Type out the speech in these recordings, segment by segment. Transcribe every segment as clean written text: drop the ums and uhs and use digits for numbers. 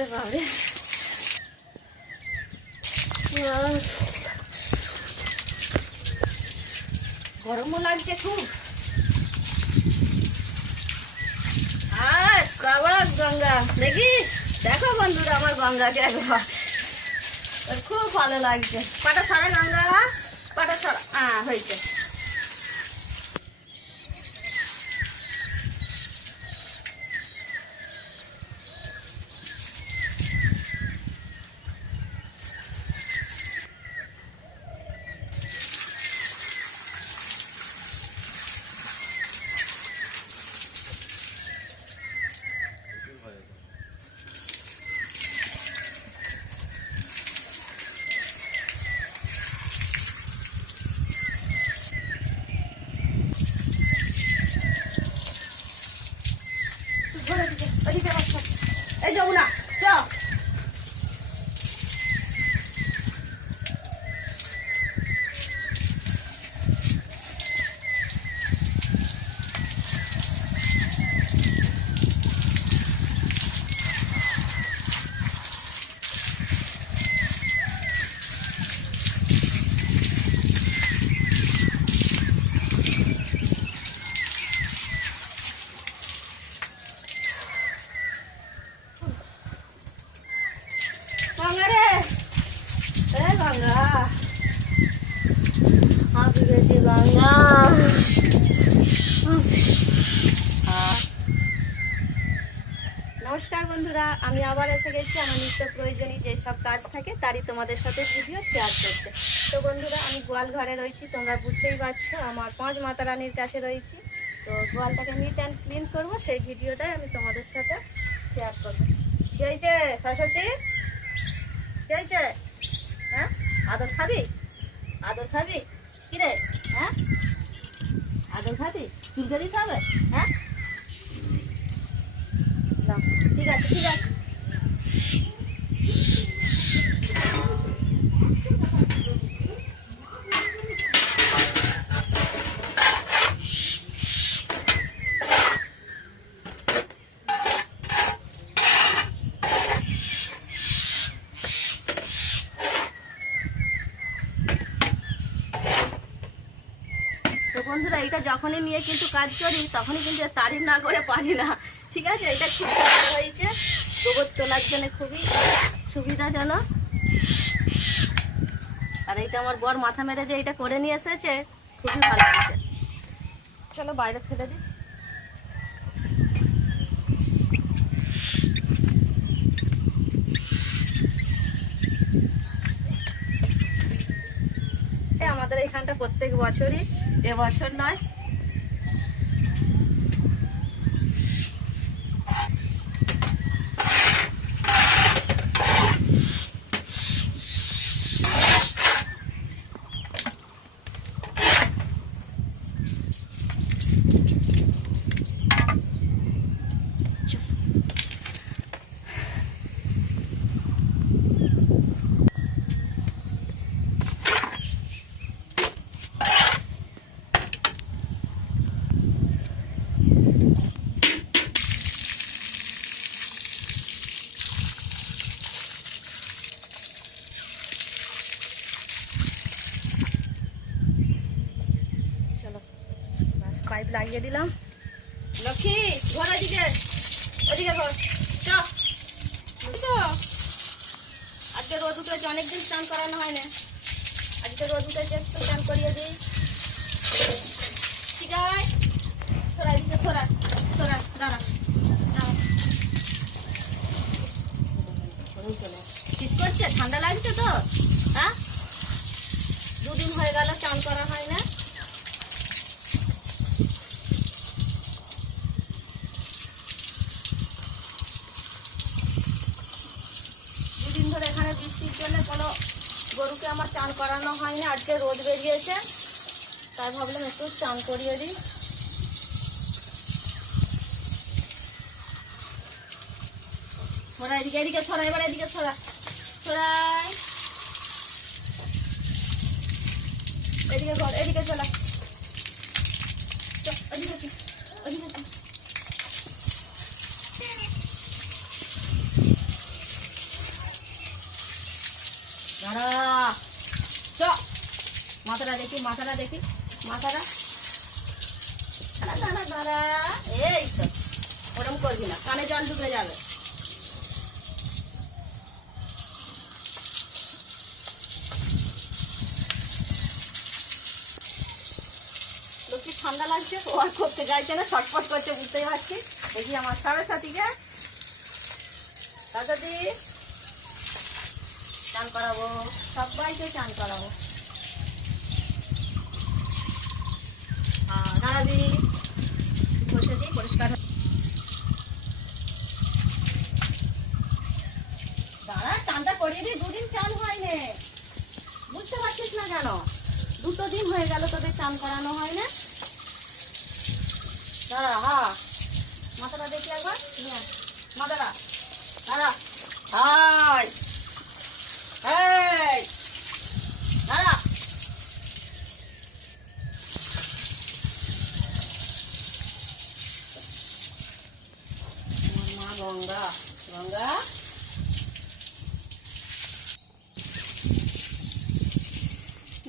বাপরে বাপরে, গরমও লাগছে খুব। আর সাবাস গঙ্গা, দেখিস, দেখো বন্ধুরা আমার গঙ্গাকে একবার, খুব ভালো লাগছে। পাটা ছাড়া গঙ্গা, পাটা ছাড়া, হয়েছে। এই যাবো না, চ। নমস্কার বন্ধুরা, আমি আবার এসে গেছি আমার নিত্য প্রয়োজনীয় যেসব কাজ থাকে তারই তোমাদের সাথে ভিডিও শেয়ার করতে। তো বন্ধুরা, আমি গোয়াল ঘরে রয়েছি, তোমরা বুঝতেই পারছো আমার 5 মাতা রানীর কাছে রয়েছি। তো গোয়ালটাকে নিট অ্যান্ড ক্লিন করবো, সেই ভিডিওটাই আমি তোমাদের সাথে শেয়ার করবো। কি হয়েছে সরস্বতী, কি হয়েছে? হ্যাঁ, আদর খাবি? আদর খাবি কি রে? হ্যাঁ, আদর খাবি? চুলকে দিতে হবে? হ্যাঁ, ঠিক আছে ঠিক আছে। তো বন্ধুরা, এটা যখনই নিয়ে কিন্তু কাজ করি তখনই কিন্তু তারিফ না করে পারি না, ঠিক আছে? এটা খুব ভালো হয়েছে, গোবর তোলার জন্য খুবই সুবিধাজনক। আর এইটা আমার বর মাথা মেরে যে এটা করে নিয়ে এসেছে, খুবই ভালো হয়েছে। চলো বাইরে ফেলে দিই। আমাদের এখানটা প্রত্যেক বছরই, এবছর নয়, পাইপ লাগিয়ে দিলাম। লক্ষ্মী, ঘর ওদিকে, ওদিকে ঘর, চ। আজকে রোদ উঠেছে, অনেকদিন স্নান করানো হয় না, আজকে রোদ উঠেছে, একটু স্নান করিয়ে দিই। ঠিক আছে, সরা দিকে, সরা সরা, দাঁড়া দাঁড়া। শীত করছে, ঠান্ডা লাগছে তো? হ্যাঁ, 2 দিন হয়ে গেল স্নান করা হয় না। ধরে এখানে বৃষ্টির জন্য কোনো গরুকে আমার চান করানো হয়নি, আজকে রোদ বেরিয়েছে তাই ভাবলাম একটু চান করিয়ে দিই। ছড়া এদিকে, এদিকে ছড়া, এবার এদিকে ছড়া, ছড়াই, এদিকে ঘর, এদিকে চলা, এদিকে এদিকে। দেখি মাথাটা দেখি, মাথাটা দাঁড়া দাঁড়া, এই তো ওরম করবি না, কানে জল ঢুকে যাবে। লক্ষ্মী ঠান্ডা লাগছে, ও আর করতে চাইছে না, ছটফট করছে, বুঝতেই পারছি। দেখি আমার সরস্বতীকে, সরস্বতী চান করাবো, সবাইকে চান করাবো। দাঁড়াবি, বসে দিই, পরিষ্কার দাঁড়া, চানটা করিয়ে দিই। দুদিন চান হয়নি, বুঝতে পারছিস না কেন? 2 দিন হয়ে গেল তোদের চান করানো হয় না। দাঁড়া, মাথাটা দেখি একবার, মাথাটা দাঁড়া, হাই এই দাঁড়া। মা গঙ্গা, গঙ্গা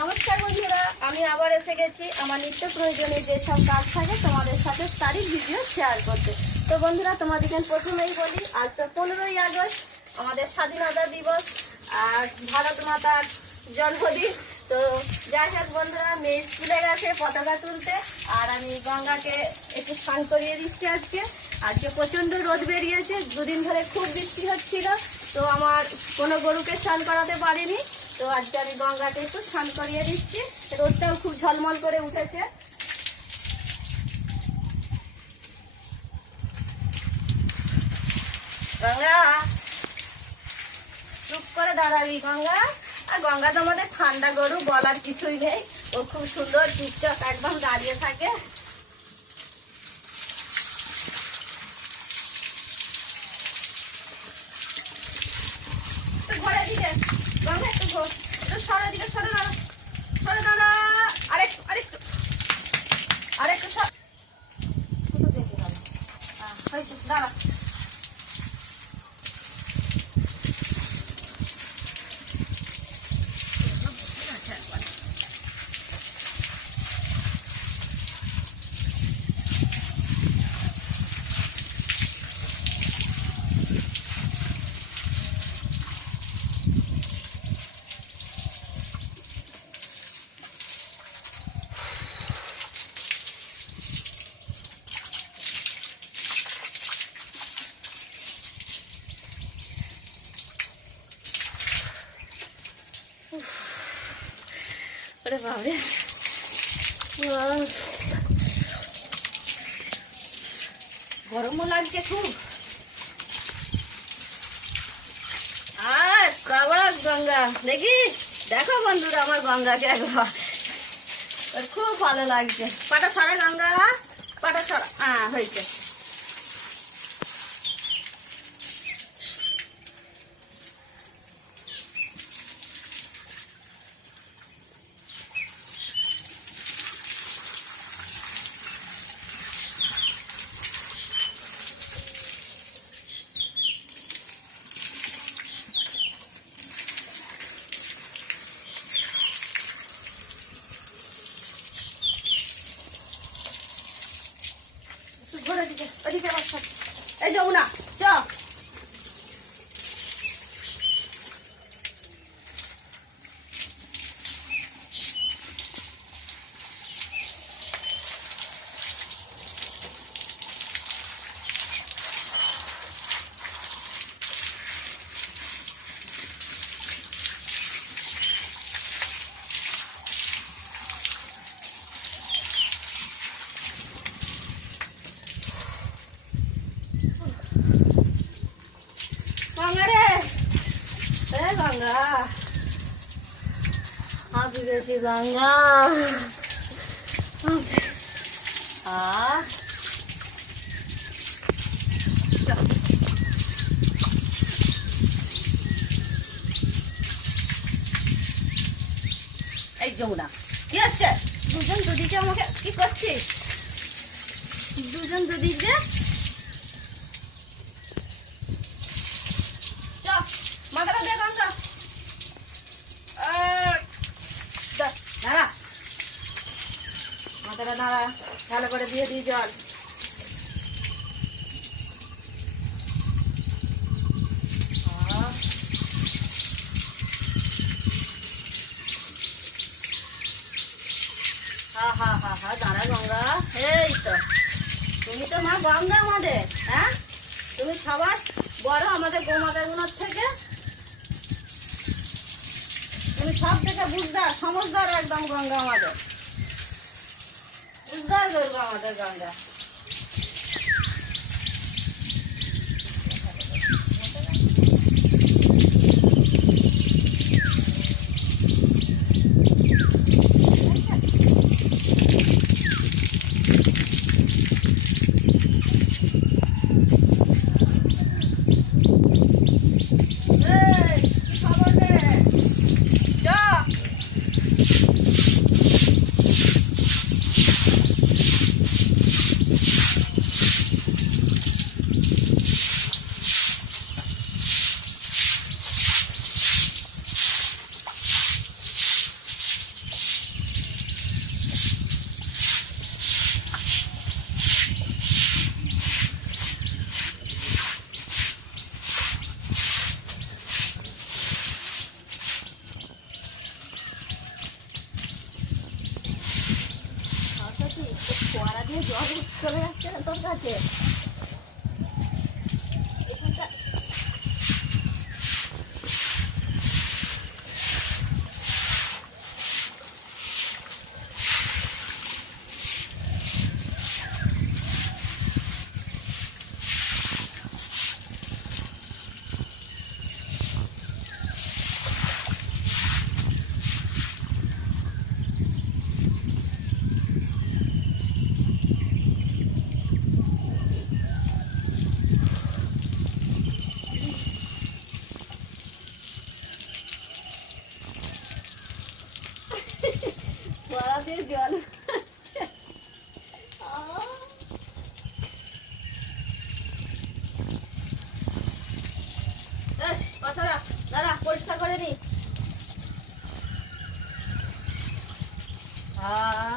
নমস্কার বন্ধুরা, আমি আবার এসে গেছি আমার নিত্য প্রয়োজনীয় যেসব কাজ থাকে তোমাদের সাথে তারই ভিডিও শেয়ার করতে। তো বন্ধুরা, তোমাদেরকে প্রথমেই বলি, আজ তো 15ই আগস্ট, আমাদের স্বাধীনতা দিবস আর ভারত মাতার জন্মদিন। তো যাই হোক বন্ধুরা, মেয়ে স্কুলে গেছে পতাকা তুলতে, আর আমি গঙ্গাকে একটু স্নান করিয়ে দিচ্ছি। আজকে প্রচণ্ড রোদ বেরিয়েছে, 2 দিন ধরে খুব বৃষ্টি হচ্ছিল, তো আমার কোনো গরুকে স্নান করাতে পারিনি। তো আজকে আমি গঙ্গাকে একটু স্নান করিয়ে দিচ্ছি। রোদটাও খুব ঝলমল করে উঠেছে। গঙ্গা চুপ করে দাঁড়াবি গঙ্গা। আর গঙ্গা তো আমাদের ঠান্ডা গরু, বলার কিছুই নেই, ও খুব সুন্দর চুপচাপ একদম দাঁড়িয়ে থাকে। ঘরের দিকে গঙ্গা, একটু সরের দিকে সরে দাঁড়া, সরে দাঁড়া, আরেকটু আরেকটু আরেকটু দাঁড়া। ওরে বাবারে, গরমও লাগছে খুব। আর সাবাস গঙ্গা, দেখি দেখো বন্ধুরা আমার গঙ্গাকে একবার, খুব ভালো লাগছে। পাটা সরা গঙ্গা, পাটা সরা, হয়েছে। এই যমুনা চ, গঙ্গা হাঁপি গেছি গঙ্গা। এই যমুনা কি হচ্ছে? দুজন দুদিকে আমাকে কি করছিস? দুজন দুদিকে মাথাটা দে গঙ্গা, দাঁড়া মাথাটা নাড়া, ভালো করে দিয়ে দিই জল। হা হা হা হা, দাঁড়া গঙ্গা, এই তো তুমি তো মা গঙ্গা আমাদের, হ্যাঁ তুমি সবার বড় আমাদের গোমাতাগুলোর থেকে, তুমি সব থেকে বুঝদার সমঝদার একদম গঙ্গা আমাদের, বুঝদার করবো আমাদের গঙ্গা। ফোয়ারা দিয়ে জল চলে যাচ্ছে না তোর কাছে? ফোয়ারা দিয়ে জল কথাটা দাঁড়া, পরিষ্কার করে নি। হ্যাঁ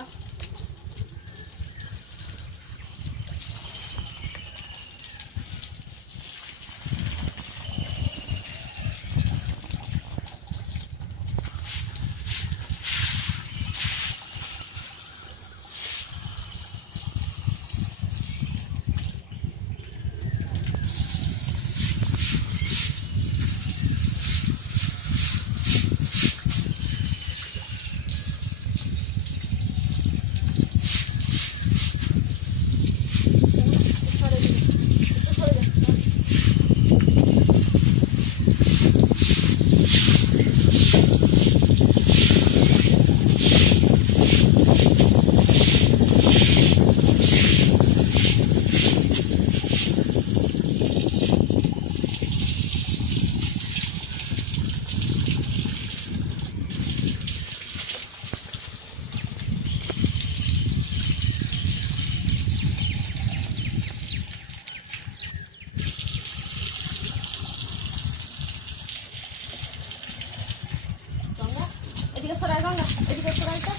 এদিকে সরাই গঙ্গা, এদিকে সরাই তো,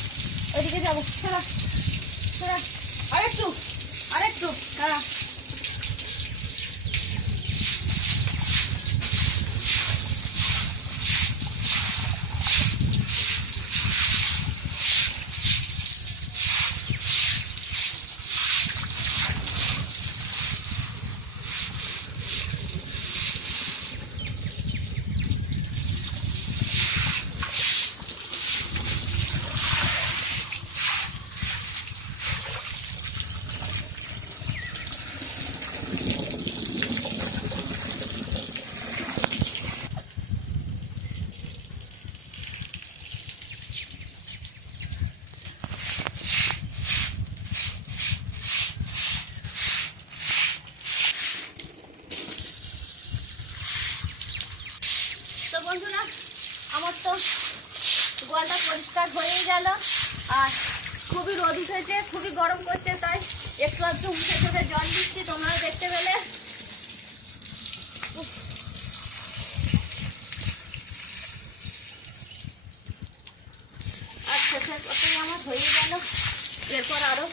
এদিকে যাবো, সরা সরা, আরেকটু আরেকটু, হ্যাঁ বন্ধুরা, আমার তো গোয়ালটা পরিষ্কার হয়েই গেল। আর খুবই রোদ উঠেছে, খুবই গরম করছে, তাই একটু একটু মুখে চোখে জল দিচ্ছি, তোমরাও দেখতে পেলে। আচ্ছা কতই আমার হয়ে গেল। এরপর আরও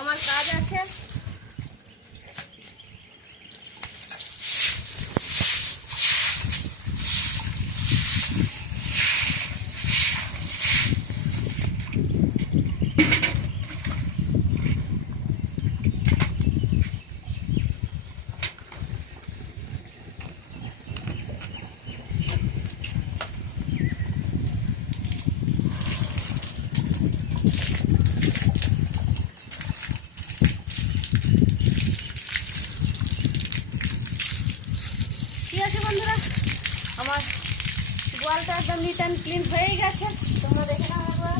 আমার কাজ আছে। ঠিক আছে বন্ধুরা, আমার গোয়ালটা একদম নিট অ্যান্ড ক্লিন হয়ে গেছে, তোমরা দেখে নাও একবার।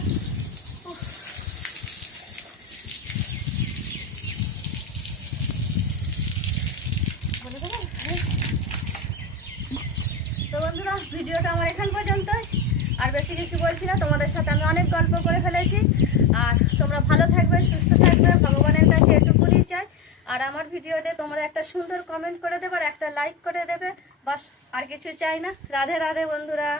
তো বন্ধুরা, ভিডিওটা আমার এখান পর্যন্তই, আর বেশি কিছু বলছি না। তোমাদের সাথে আমি অনেক গল্প করে ফেলেছি। আর তোমরা ভালো থাকবে, সুস্থ থাকবে, ভগবানের কাছে এটুকুনি চাই। আর আমার ভিডিওতে তোমরা একটা সুন্দর কমেন্ট করে দেবে আর একটা লাইক করে দেবে, বাস আর কিছু চাই না। রাধে রাধে বন্ধুরা।